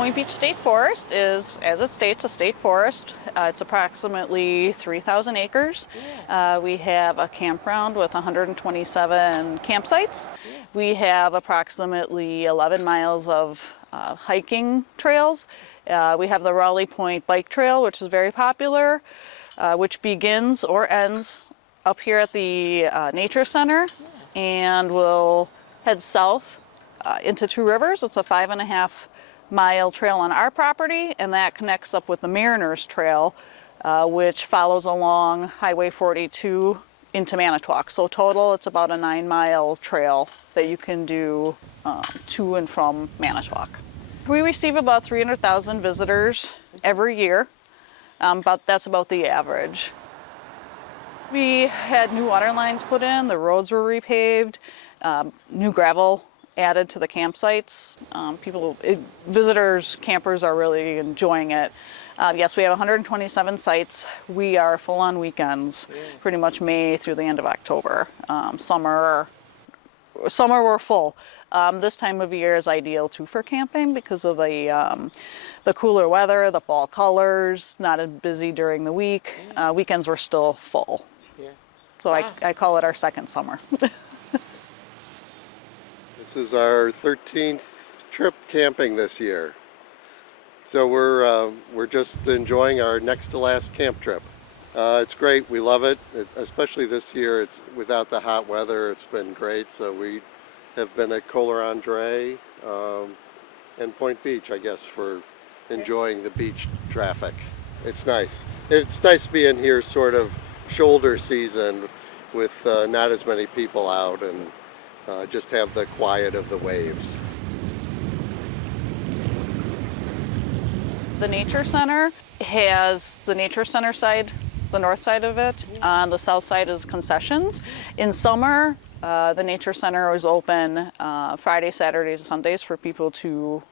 Point Beach State Forest is, as it states, a state forest. It's approximately 3,000 acres. We have a campground with 127 campsites. We have approximately 11 miles of hiking trails. We have the Rawley Point Bike Trail, which is very popular, which begins or ends up here at the Nature Center, and will head south into Two Rivers. It's a 5.5-mile trail on our property, and that connects up with the Mariners Trail, which follows along Highway 42 into Manitowoc. So total, it's about a 9-mile trail that you can do to and from Manitowoc. We receive about 300,000 visitors every year, but that's about the average. We had new water lines put in, the roads were repaved, new gravel added to the campsites. Visitors, campers are really enjoying it. Yes, we have 127 sites. We are full on weekends, pretty much May through the end of October. Summer we're full. This time of year is ideal too for camping because of the cooler weather, the fall colors, not as busy during the week. Weekends we're still full. So I call it our second summer. This is our 13th trip camping this year. So we're just enjoying our next to last camp trip. It's great, we love it, especially this year. It's without the hot weather, it's been great. So we have been at Coler Andre and Point Beach, I guess, for enjoying the beach traffic. It's nice. It's nice being here sort of shoulder season with not as many people out, and just have the quiet of the waves. The Nature Center has the Nature Center side, the north side of it. On the south side is concessions. In summer, the Nature Center is open Friday, Saturdays, and Sundays for people to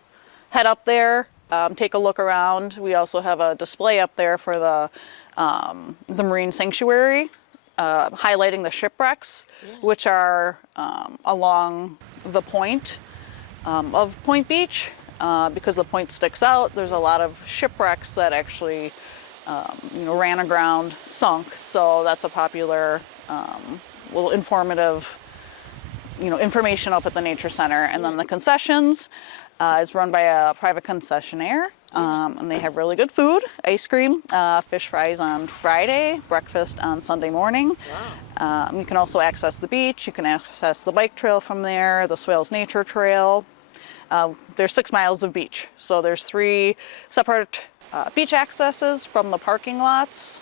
head up there, take a look around. We also have a display up there for the Marine Sanctuary, highlighting the shipwrecks, which are along the point of Point Beach. Because the point sticks out, there's a lot of shipwrecks that actually ran aground, sunk. So that's a popular little informative information up at the Nature Center. And then the concessions is run by a private concessionaire. And they have really good food, ice cream, fish fries on Friday, breakfast on Sunday morning. You can also access the beach. You can access the bike trail from there, the Swales Nature Trail. There's 6 miles of beach. So there's 3 separate beach accesses from the parking lots.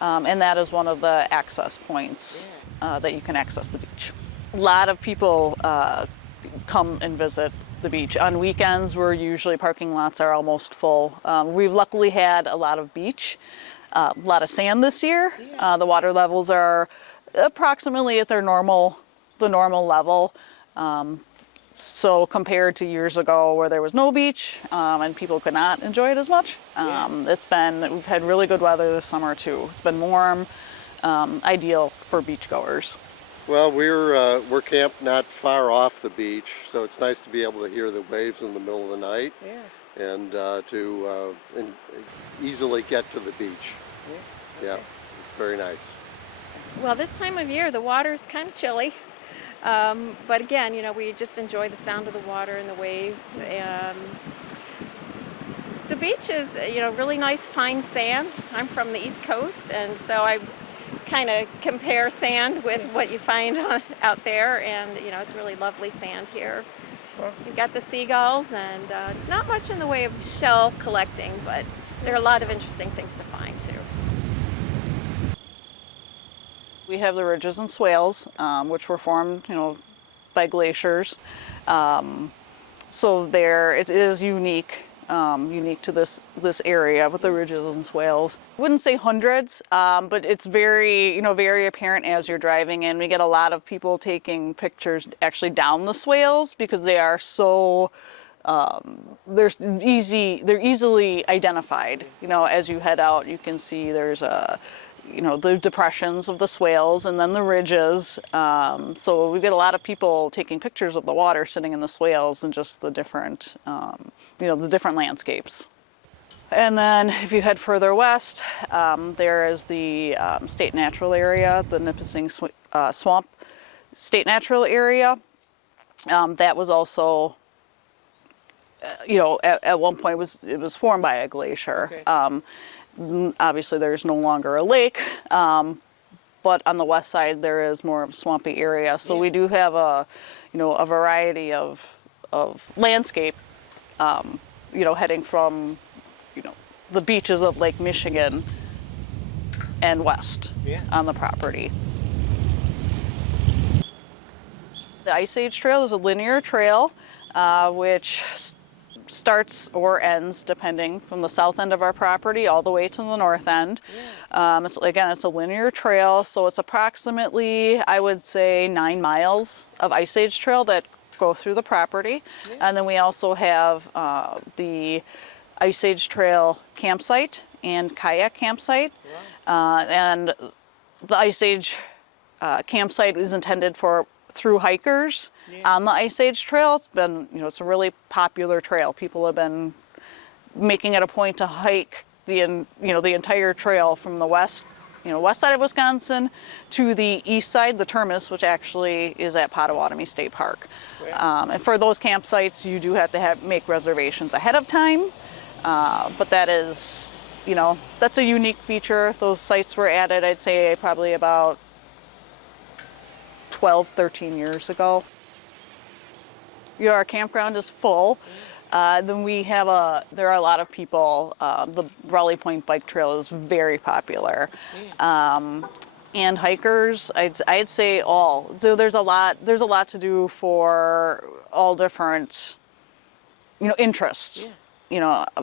And that is one of the access points that you can access the beach. A lot of people come and visit the beach. On weekends, parking lots are almost full. We've luckily had a lot of beach, a lot of sand this year. The water levels are approximately at the normal level. So compared to years ago where there was no beach and people could not enjoy it as much, we've had really good weather this summer too. It's been warm, ideal for beachgoers. Well, we're camped not far off the beach, so it's nice to be able to hear the waves in the middle of the night, and to easily get to the beach. It's very nice. Well, this time of year the water's kind of chilly, but again, we just enjoy the sound of the water and the waves. The beach is, really nice fine sand. I'm from the East Coast, and so I kind of compare sand with what you find out there, and it's really lovely sand here. You've got the seagulls, and not much in the way of shell collecting, but there are a lot of interesting things to find too. We have the ridges and swales, which were formed, by glaciers. So it is unique to this area with the ridges and swales. I wouldn't say hundreds, but it's very, very apparent as you're driving in. We get a lot of people taking pictures actually down the swales because they are so, they're easily identified. As you head out, you can see there's the depressions of the swales and then the ridges. So we get a lot of people taking pictures of the water sitting in the swales and just the different, the different landscapes. And then if you head further west, there is the state natural area, the Nipissing Swamp State Natural Area. That was also, at one point it was formed by a glacier. Okay. Obviously there's no longer a lake, but on the west side there is more of a swampy area. So we do have a variety of landscape, heading from, the beaches of Lake Michigan and west on the property. The Ice Age Trail is a linear trail, which starts or ends depending from the south end of our property all the way to the north end. It's a linear trail, so it's approximately, I would say, 9 miles of Ice Age Trail that go through the property. And then we also have the Ice Age Trail campsite and kayak campsite. And the Ice Age campsite is intended for through hikers on the Ice Age Trail. It's been, it's a really popular trail. People have been making it a point to hike the entire trail from the west side of Wisconsin to the east side, the terminus, which actually is at Potawatomi State Park. And for those campsites, you do have to make reservations ahead of time. But that is, that's a unique feature. Those sites were added, I'd say, probably about 12, 13 years ago. Our campground is full. Then there are a lot of people. The Rawley Point Bike Trail is very popular. And hikers, I'd say all. So there's a lot to do for all different, interests.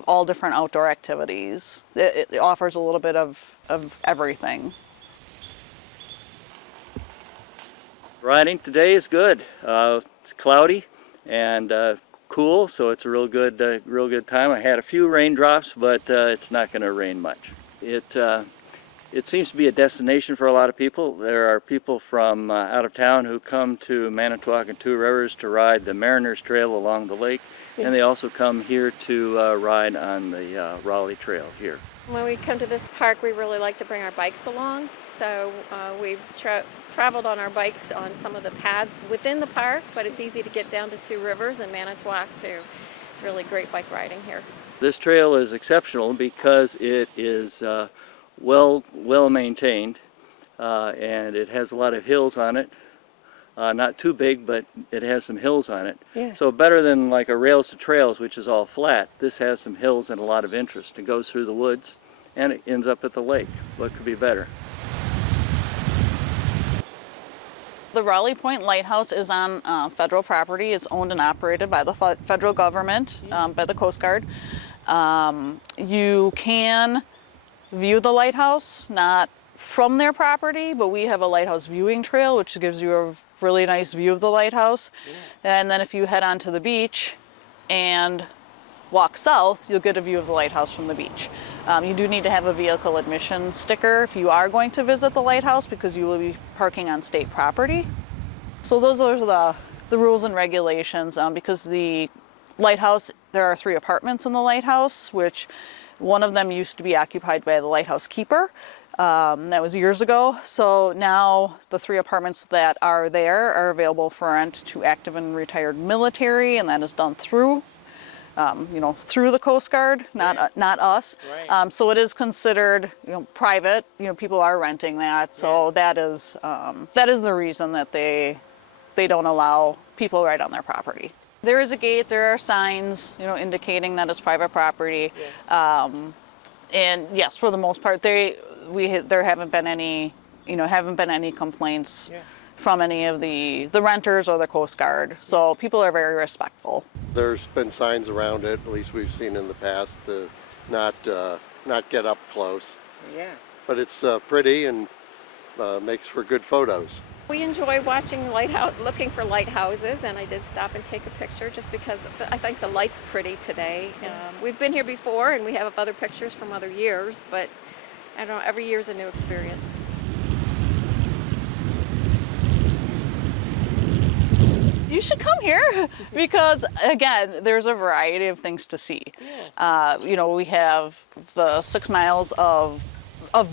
All different outdoor activities. It offers a little bit of everything. Riding today is good. It's cloudy and cool, so it's a real good time. I had a few raindrops, but it's not going to rain much. It seems to be a destination for a lot of people. There are people from out of town who come to Manitowoc and Two Rivers to ride the Mariners Trail along the lake, and they also come here to ride on the Rawley Trail here. When we come to this park, we really like to bring our bikes along. So we've traveled on our bikes on some of the paths within the park, but it's easy to get down to Two Rivers and Manitowoc too. It's really great bike riding here. This trail is exceptional because it is well maintained, and it has a lot of hills on it. Not too big, but it has some hills on it. So better than like a Rails to Trails, which is all flat. This has some hills and a lot of interest. It goes through the woods and it ends up at the lake. What could be better? The Rawley Point Lighthouse is on federal property. It's owned and operated by the federal government, by the Coast Guard. You can view the lighthouse, not from their property, but we have a lighthouse viewing trail, which gives you a really nice view of the lighthouse. And then if you head onto the beach and walk south, you'll get a view of the lighthouse from the beach. You do need to have a vehicle admission sticker if you are going to visit the lighthouse, because you will be parking on state property. So those are the rules and regulations. Because the lighthouse, there are 3 apartments in the lighthouse, which one of them used to be occupied by the lighthouse keeper. That was years ago. So now the 3 apartments that are there are available for rent to active and retired military, and that is done through through the Coast Guard, not us. Right. So it is considered, private. People are renting that. So that is the reason that they don't allow people right on their property. There is a gate. There are signs, indicating that it's private property. And yes, for the most part, there haven't been any, complaints from any of the renters or the Coast Guard. So people are very respectful. There's been signs around it, at least we've seen in the past, to not get up close. Yeah. But it's pretty and makes for good photos. We enjoy looking for lighthouses, and I did stop and take a picture just because I think the light's pretty today. We've been here before, and we have other pictures from other years, but I don't know, every year's a new experience. You should come here because, again, there's a variety of things to see. You know, we have the 6 miles of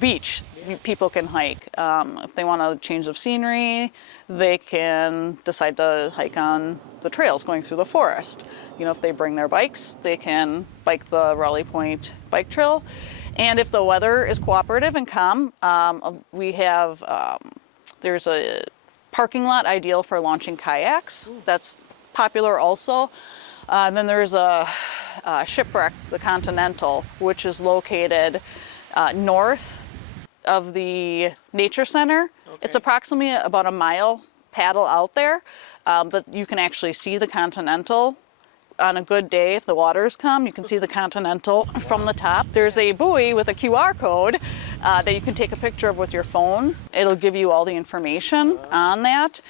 beach people can hike. If they want a change of scenery, they can decide to hike on the trails going through the forest. You know, if they bring their bikes, they can bike the Rawley Point Bike Trail. And if the weather is cooperative and calm, we have, there's a parking lot ideal for launching kayaks. That's popular also. Then there's a shipwreck, the Continental, which is located north of the nature center. Okay. It's approximately about a mile paddle out there, but you can actually see the Continental. On a good day, if the waters come, you can see the Continental from the top. There's a buoy with a QR code that you can take a picture of with your phone. It'll give you all the information on that.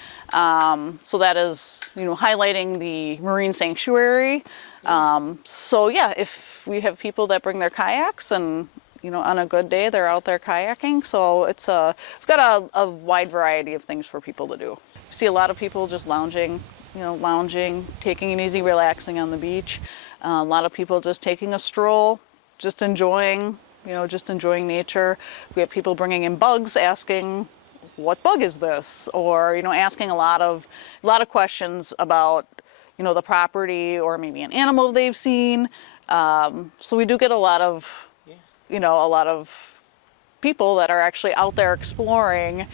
So that is, you know, highlighting the marine sanctuary. So yeah, if we have people that bring their kayaks and, you know, on a good day, they're out there kayaking. So it's we've got a wide variety of things for people to do. See a lot of people just lounging, taking it easy, relaxing on the beach. A lot of people just taking a stroll, just enjoying nature. We have people bringing in bugs, asking, what bug is this? Or, you know, asking a lot of questions about, you know, the property or maybe an animal they've seen. So we do get a lot of people that are actually out there exploring,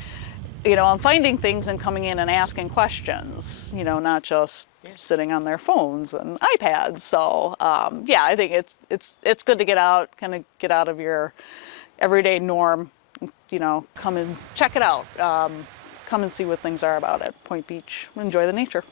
you know, and finding things and coming in and asking questions, you know, not just sitting on their phones and iPads. So yeah, I think it's good to get out, kind of get out of your everyday norm, you know, come and check it out. Come and see what things are about at Point Beach. Enjoy the nature.